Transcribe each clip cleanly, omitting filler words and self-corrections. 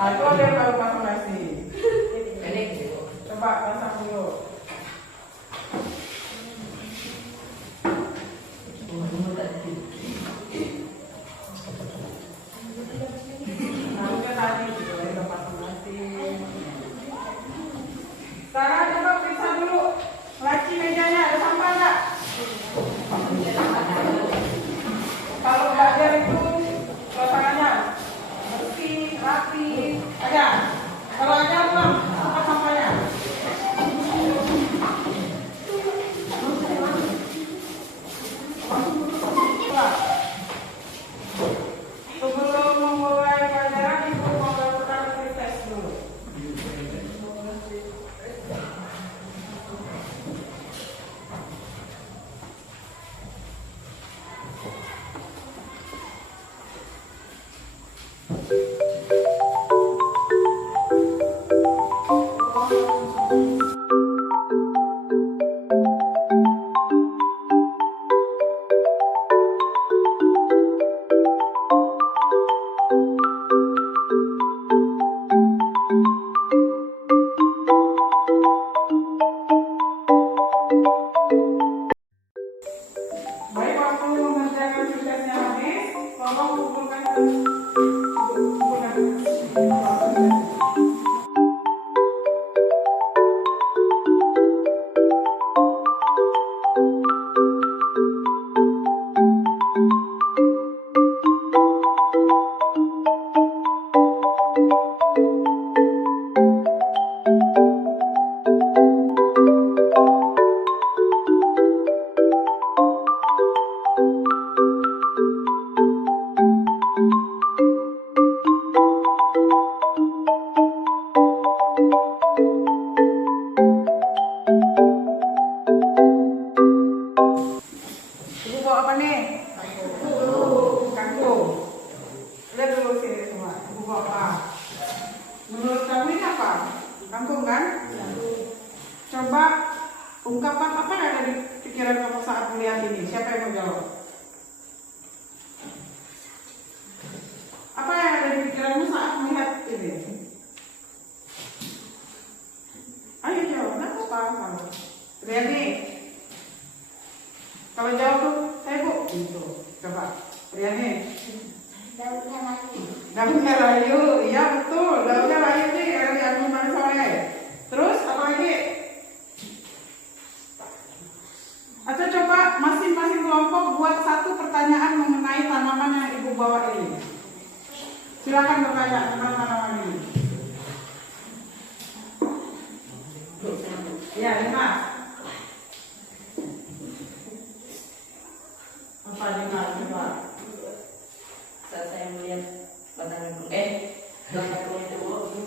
Nah, itu ada yang baru pasang nasi. Coba pasang dulu. Nah, udah tadi gitu, udah pasang nasi. Sekarang coba periksa dulu laci mejanya, ada sampah nggak? Kalau belajar itu suasananya bersih, rapi, ada. Kalau ada belum, apa sampahnya? Sebelum memulai pelajaran, ibu mau melakukan tes dulu. Baik, waktu mengerjakan tugasnya habis, tolong kumpulkan Ibu bawa apa nih? Kangkung. Lihat dulu sini semua. Ibu bawa apa? Menurut kamu ini apa? Kangkung kan? Coba ungkapan apa yang ada di pikiran kamu saat melihat ini? Siapa yang mau jawab? Apa yang ada di pikiranmu saat melihat ini? Ayo jawab, nggak apa-apa kamu. Lihat nih. Kalau jawab tuh, saya bu, gitu. Coba, lihat nih. Daunnya layu, iya betul. Daunnya layu nih, yang kemarin sore. Terus apa lagi? Atau coba masing-masing kelompok buat satu pertanyaan mengenai tanaman yang ibu bawa ini. Silakan bertanya tentang tanaman ini. Ya, Dimas. Apa Dimas? Coba. Saat saya melihat batang kangkung itu,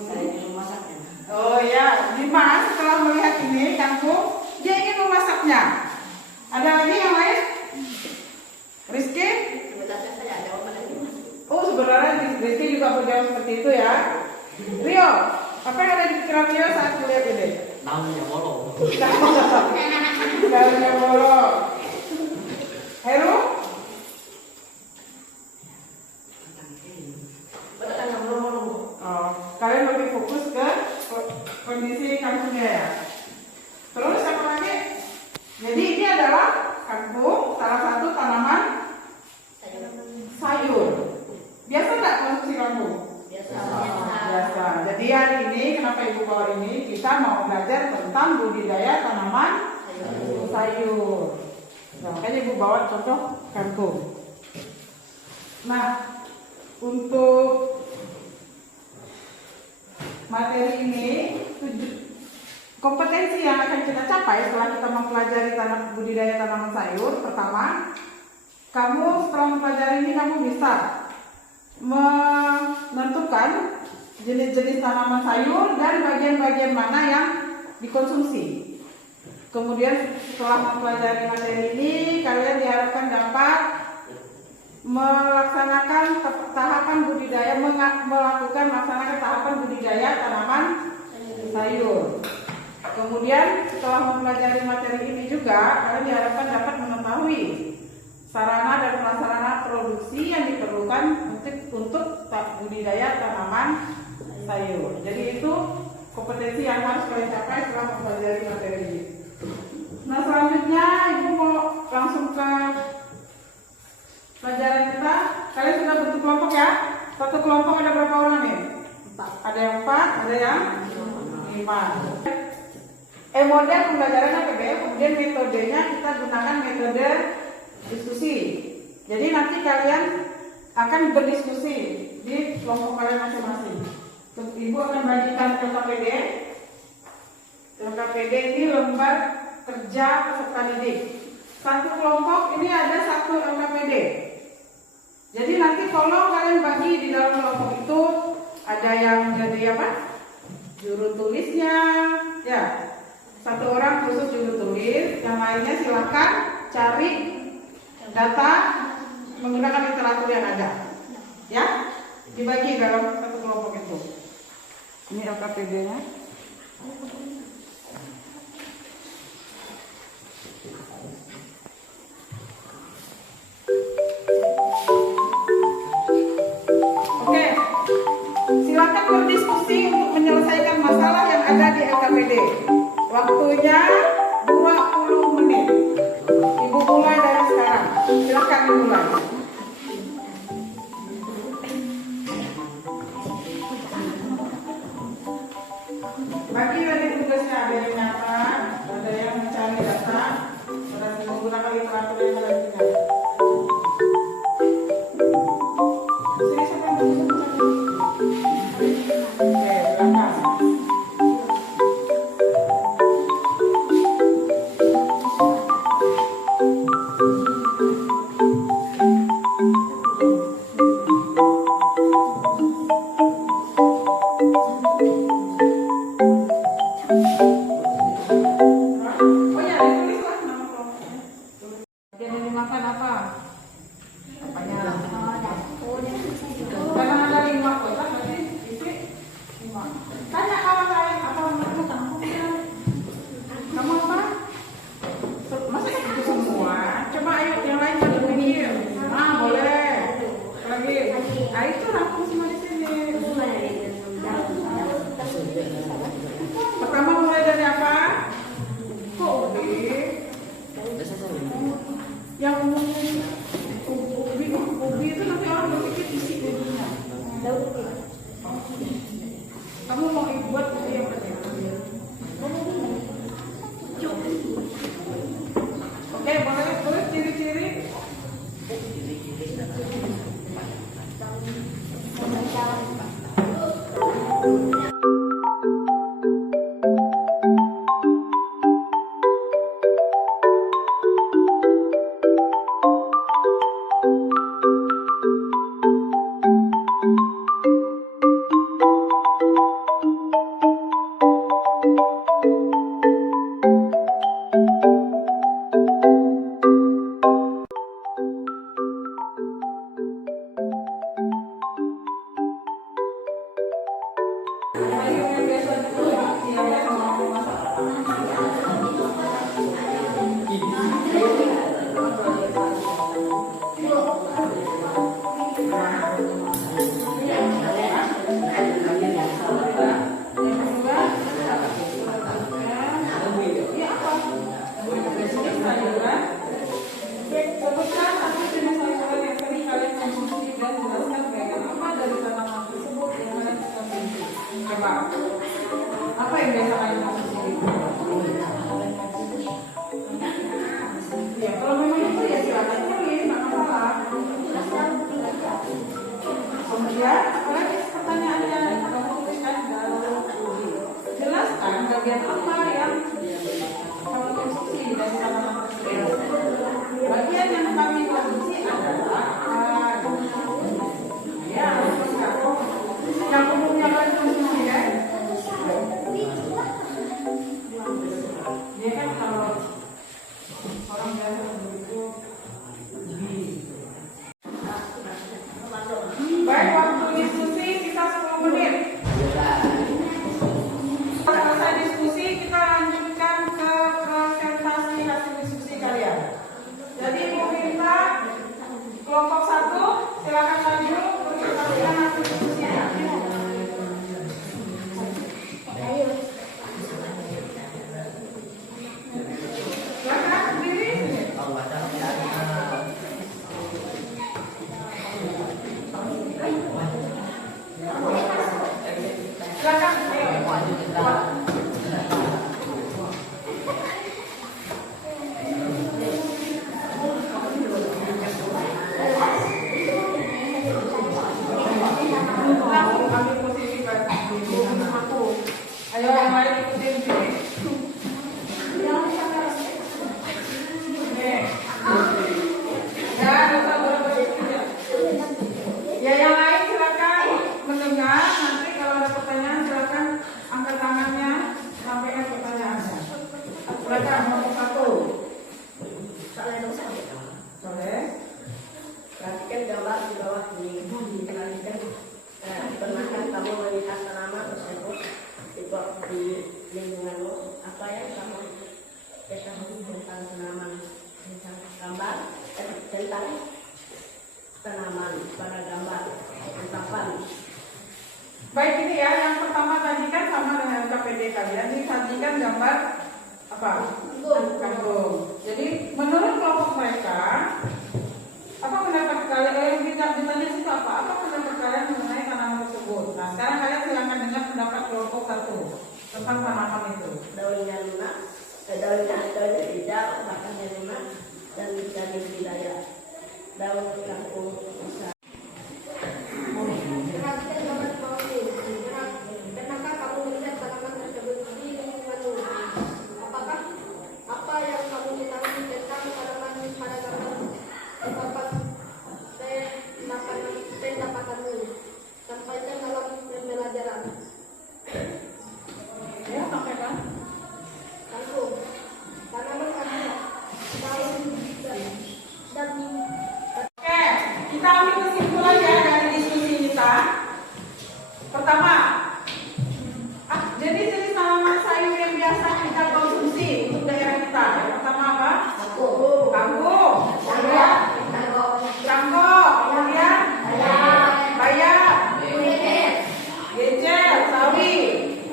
saya ingin memasaknya. Oh ya, Dimas setelah melihat ini kangkung, dia ingin memasaknya. Ada lagi yang lain? Rizky? Sebenarnya saya ada jawaban lagi. Oh sebenarnya Rizky juga berjawab seperti itu ya. Rio, apa yang ada di pikiran Rio saat melihat ini? Daunnya bolong. Daunnya bolong. Heru? Batangnya bolong. Oh, kalian lebih fokus ke kondisi kangkungnya ya. Terus apa lagi? Jadi ini adalah kangkung, salah satu tanaman sayur. Biasa nggak konsumsi kangkung? Biasa. Jadi hari ini kenapa ibu bawa ini? Kita mau belajar tentang budidaya tanaman sayur. Nah, makanya ibu bawa contoh kangkung. Nah, untuk materi ini, kompetensi yang akan kita capai setelah kita mempelajari budidaya tanaman sayur. Pertama, kamu setelah mempelajari ini kamu bisa menentukan jenis-jenis tanaman sayur dan bagian-bagian mana yang dikonsumsi. Kemudian setelah mempelajari materi ini, kalian diharapkan dapat melaksanakan tahapan budidaya, melaksanakan tahapan budidaya tanaman sayur. Kemudian setelah mempelajari materi ini juga, kalian diharapkan dapat mengetahui sarana dan prasarana produksi yang diperlukan untuk budidaya tanaman sayur. Jadi itu kompetensi yang harus kalian capai setelah mempelajari materi ini. Nah selanjutnya ibu mau langsung ke pelajaran kita. Kalian sudah bentuk kelompok ya? Satu kelompok ada berapa orang nih? 4. Ada yang 4, ada yang 5. Model pembelajarannya PBL, kemudian metodenya kita gunakan metode diskusi. Jadi nanti kalian akan berdiskusi di kelompok kalian masing-masing. Ibu akan bagikan LKPD. LKPD ini lembar kerja peserta didik. Satu kelompok ini ada satu LKPD. Jadi nanti tolong kalian bagi di dalam kelompok itu, ada yang jadi apa? Juru tulisnya, ya. Satu orang khusus juru tulis, yang lainnya silakan cari data menggunakan literatur yang ada. Ya, dibagi dalam satu kelompok itu. Ini LKPD-nya. Oke, silakan berdiskusi untuk menyelesaikan masalah yang ada di LKPD. Waktunya 20 menit. Ibu mulai dari sekarang. Silakan dimulai. Bagi dari tugasnya ada yang nyata, ada yang mencari data, dan menggunakan literatur yang kalian punya. Sini siapa yang mencari? Oke, silakan. Kamu mau buat yang oke, boleh tulis ciri-ciri. Apa yang biasa kalian konsumsi? Ya, kalau memang itu ya silakan cari, nggak masalah. Kemudian, apa lagi pertanyaannya? Jelaskan bagian apa yang kamu konsumsi dari tanaman tersebut. Bagian yang kami konsumsi adalah ya, yang umumnya kalian konsumsi ya. pertama tadi kan sama dengan KPD kalian, disajikan gambar apa? Kangkung. Jadi menurut kelompok mereka, apa pendapat kalian? Ditanya situ apa? Apa pendapat kalian mengenai tanaman tersebut? Nah, sekarang kalian silakan dengar pendapat kelompok 1 tentang tanaman itu. Daunnya lunak, daunnya hijau, batangnya lunak, dan bisa budidaya. Daun kangkung bisa. Pernahkah kamu melihat tanaman tersebut di lingkunganmu? Apakah apa yang kamu ketahui tentang tanaman pada gambar dapat pendapatanmu? Sampaikan dalam pembelajaran. Ya, sampaikan. Kangkung, tanaman kangkung, daun dan Oke, kita ambil kesimpulan ya dari diskusi kita. Pertama, jadi jenis tanaman sayur yang biasa kita konsumsi untuk daerah kita. Yang pertama apa? Kangkung, kemudian cangkok, kemudian bayam, genjer, sawi.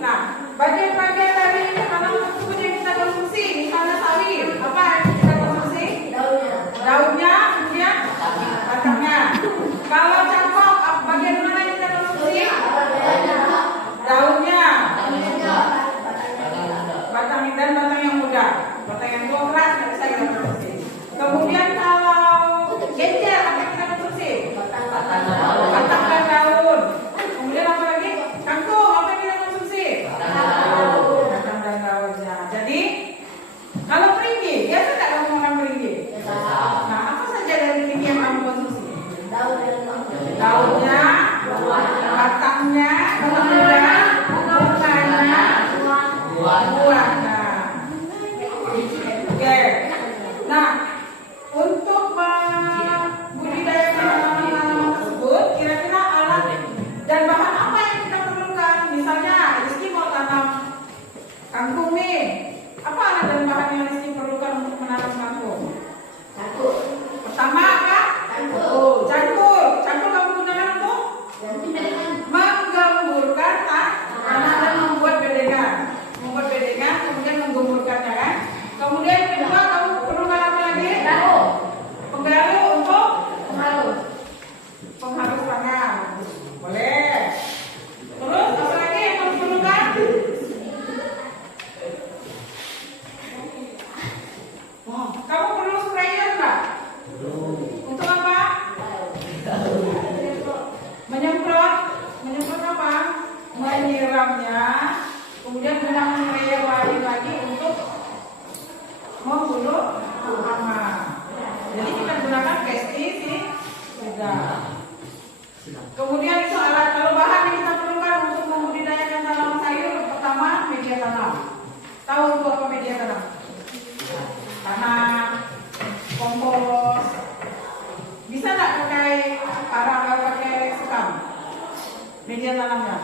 Nah, bagian-bagian dari tanaman tersebut yang kita konsumsi, misalnya sawi, apa yang kita konsumsi? Daunnya, kemudian batangnya. Kalau cangkok, bagian mana yang kita konsumsi? Daunnya, batang dan batang yang muda. Batang yang tua keras nggak bisa kita konsumsi. Kemudian kalau genjer, apa yang kita konsumsi? Batang dan daun. Kemudian apa lagi? Kangkung, apa yang kita konsumsi? Batang dan daunnya. Jadi kalau keringgi, biasa nggak kamu makan keringgi? Nah, apa saja dari keringgi yang kamu konsumsi? Daunnya, batangnya, bunganya, buahnya. Oke. Nah, untuk membudidayakan tanaman tersebut, kira-kira alat dan bahan apa yang kita perlukan? Misalnya, Rizky mau tanam kangkung nih. Apa alat dan bahan yang Rizky perlukan untuk menanam kangkung? Pertama apa? Cangkul. Cangkul kamu gunakan untuk menggemburkan tanah dan membuat bedengan. Kemudian menggemburkannya kan. Kemudian yang kedua kamu perlukan apa lagi? Penggaru untuk penghalus tanah. Boleh. Terus apa lagi yang kamu perlukan? Kamu perlu sprayer nggak? Untuk apa? Menyemprot apa? Menyiramnya. Kemudian guna mengair lagi untuk membunuh hama. Jadi kita gunakan pestisida. Kemudian itu alat. Kalau bahan yang kita perlukan untuk membudidayakan tanaman sayur, pertama media tanam. Tahu itu apa media tanam? Tanah, kompos. Bisa nggak pakai arang atau pakai sekam? Media tanamnya.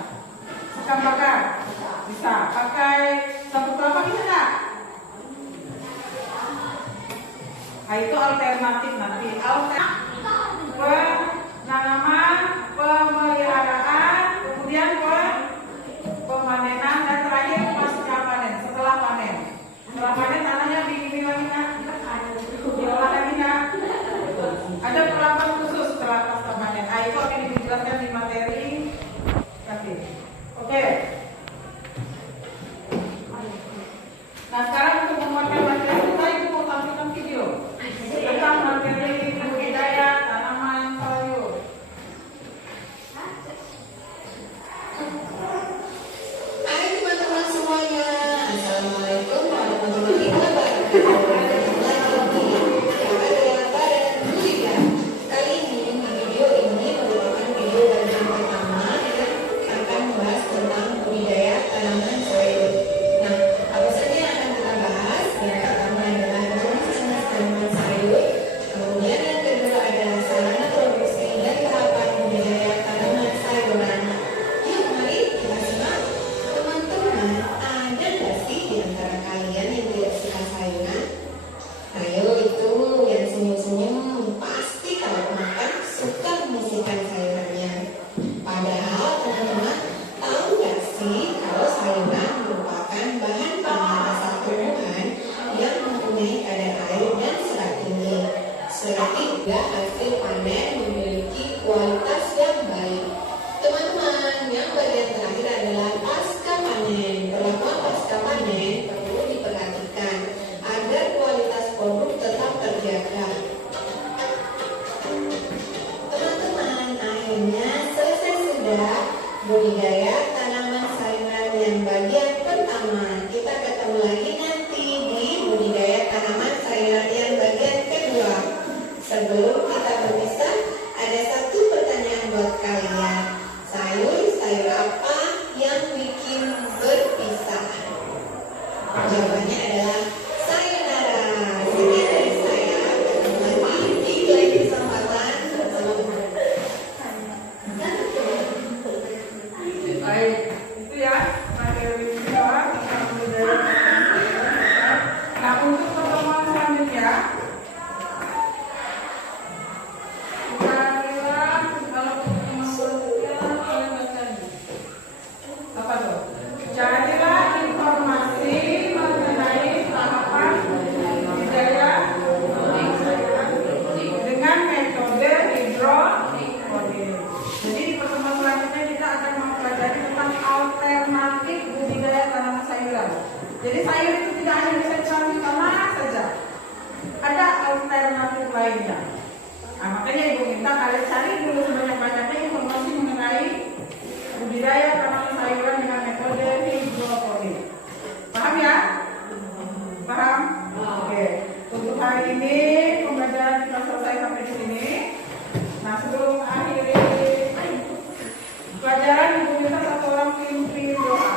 Sekam bakar. Bisa. Pakai sabut kelapa bisa nggak? Nah, itu alternatif nanti. Penanaman, pemeliharaan, kemudian pemanenan, dan terakhir pasca panen. Setelah panen. Setelah panen tanahnya lagi kan? Diolah lagi kan? Ada perlakuan khusus setelah pasca panen. Nah, itu akan dijelaskan di materi nanti. Oke. Nah, sekarang untuk menguatkan materi kita, Ibu mau tampilkan video tentang materi budidaya tanaman sayur. informasi kalau sayuran merupakan bahan pangan asal tumbuhan yang mempunyai kadar air dan serat tinggi. Selain itu, hasil panen memiliki kualitas yang baik. Teman-teman, yang bagian terakhir adalah pasca panen. Perlakuan pasca panen perlu diperhatikan agar kualitas produk tetap terjaga. Teman-teman, akhirnya selesai sudah budidaya tanaman sayuran yang bagian pertama. Kita ketemu lagi nanti di budidaya tanaman sayuran yang bagian kedua. Sebelum kita berpisah, ada satu pertanyaan buat kalian. Sayur apa yang bikin berpisah? Jawabannya adalah sayonara. Sekian dari saya. Ketemu lagi di lain kesempatan bersama Baik, itu ya materi kita tentang budaya tanaman sayuran. Nah, untuk pertemuan selanjutnya, carilah kalau pertemuan selanjutnya kalian baca ini. Apa tuh? Carilah informasi mengenai tahapan budidaya tanaman sayuran dengan metode hidroponik. Jadi di pertemuan selanjutnya kita akan mempelajari tentang alternatif budidaya tanaman sayuran. Jadi sayur itu tidak hanya bisa ditanam di tanah saja, ada alternatif lainnya. Nah, makanya Ibu minta kalian cari dulu sebanyak-banyaknya informasi mengenai budidaya tanaman sayuran dengan metode hidroponik. Paham ya? Paham? Oke. Untuk hari ini pembelajaran kita selesai sampai di sini. Nah, sebelum akhiri pelajaran, Ibu minta satu orang pimpin doa.